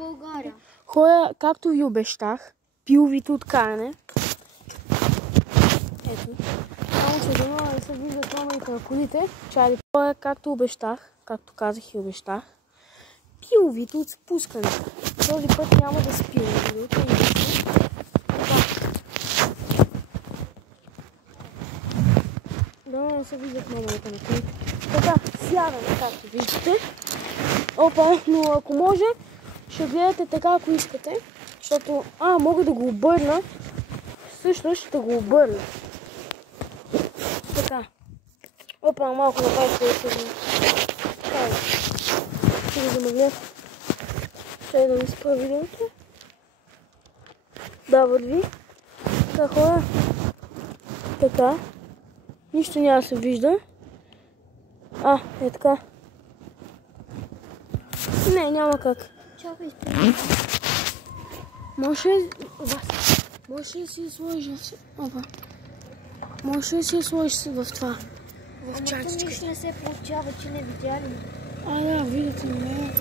България. Хора, както ви обещах, пиловите от каране. Ето. Само че дано да се виждат номерите на колите. Чайде. Хора, както обещах, както казах и обещах, пиловите от спускане. Този път няма да спирам. Дано да се виждат номерите на колите. Така, сядаме, както виждате. Опа, но ако може, ще гледате така, ако искате. Защото, мога да го обърна. Също ще го обърна. Така. Опа, малко направих да се вижда. Така. Ще го замъгня. Ще да ми спра видеото. Да, върви. Така, хора. Така. Нищо няма да се вижда. Е така. Не, няма как. Чакай, спреми. Може ли си сложиш? Опа. Може ли си сложиш в това? В чашечка. Нищо не се получава, че не видя ли. Да, видите ме.